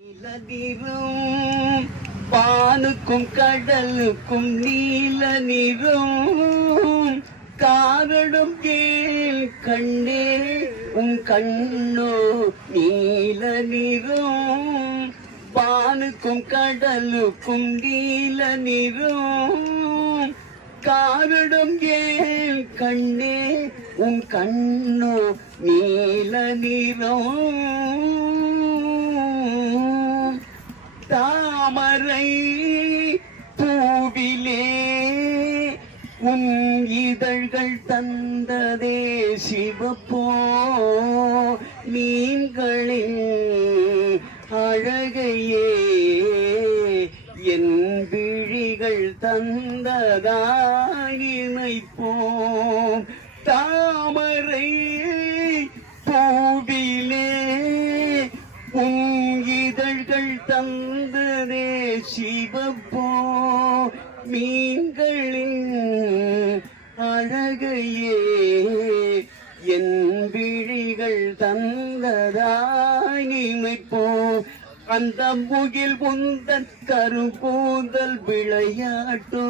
நிறம் பானுக்கும் கடலுக்கும் நீல நிறம் காரணம் கேள் கண்ணே உன் கண்ணோ நீல நிறம் பானுக்கும் கடலுக்கும் நீல நிறம் காரணம் கேள் கண்ணே உன் கண்ணோ நீல நிறம் தாமரை பூவிலே உன் இதழ்கள் தந்ததே சிவப்போ மீன்களின் அழகையே என் விழிகள் தந்ததாயினைப்போம் தாமரை பூவிலே உன் இதழ்கள் தந்ததே சிவப்போ மீன்களின் அழகையே என் விழிகள் தந்ததாயிமைப்போ அந்த முகில் உந்தன் கருப்பூந்தல் விளையாட்டோ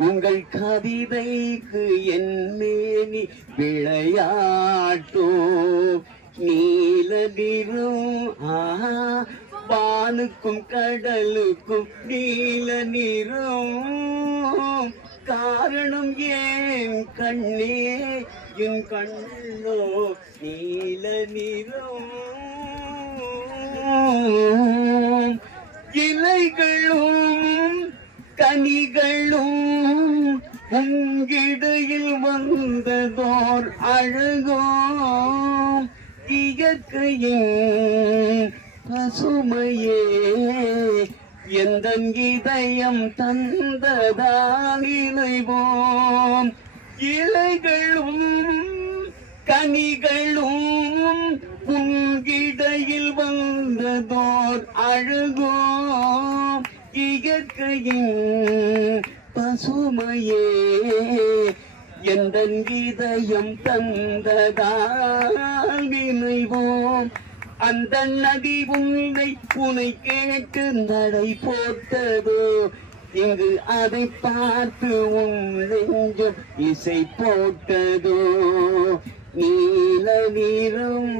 உங்கள் கவிதைக்கு என் மேனி விளையாட்டோ நீல நிறம் வானுக்கும் கடலுக்கும் நீல நிறம் காரணம் ஏன் கண்ணே என் கண்ணோ நீல நிறம் இலைகளும் கனிகளும் உங்கிடையில் வந்ததோர் அழகோ இயற்கையின் பசுமையே எந்த இதயம் தந்ததால் இணைவோம் இலைகளும் கனிகளும் உங்கிடையில் வந்ததோர் அழகோ இயற்கையின் பசுமையே எந்த இதயம் தந்ததால் இணைவோம் அந்த நதி உன்னை கேட்டு நடை போட்டதோ இங்கு அதை பார்த்து உன் நெஞ்சம் இசை போட்டதோ நீல நிறம்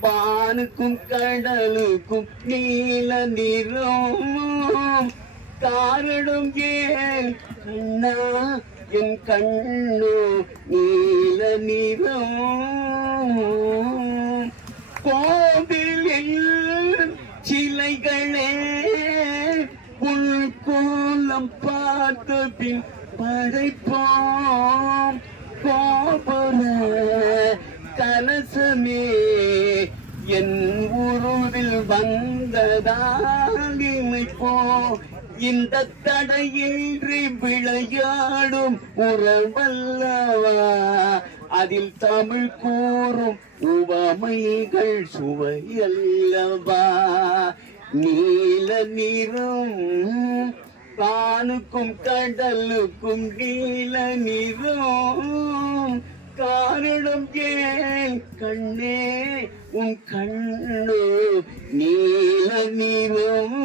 வானுக்கும் கடலுக்கும் நீல நிறம் காரணம் ஏன் கண்ணா என் கண்ணோ நீல நிறம் கோவிலில் சிலைகளே உள் கோலம் பார்த்த பின் படைப்போம் கோபுர கலசமே என் உருவில் வந்ததால் இமைப்போ இந்த தடையின்றி விளையாடும் உறவல்லவா அதில் தமிழ் கூறும் உவமைகள் சுவையல்லவா நீல நிறம் வானுக்கும் கடலுக்கும் நீல நிறம் காரணம் ஏன் கண்ணே உன் கண்ணோ நீல நிறம்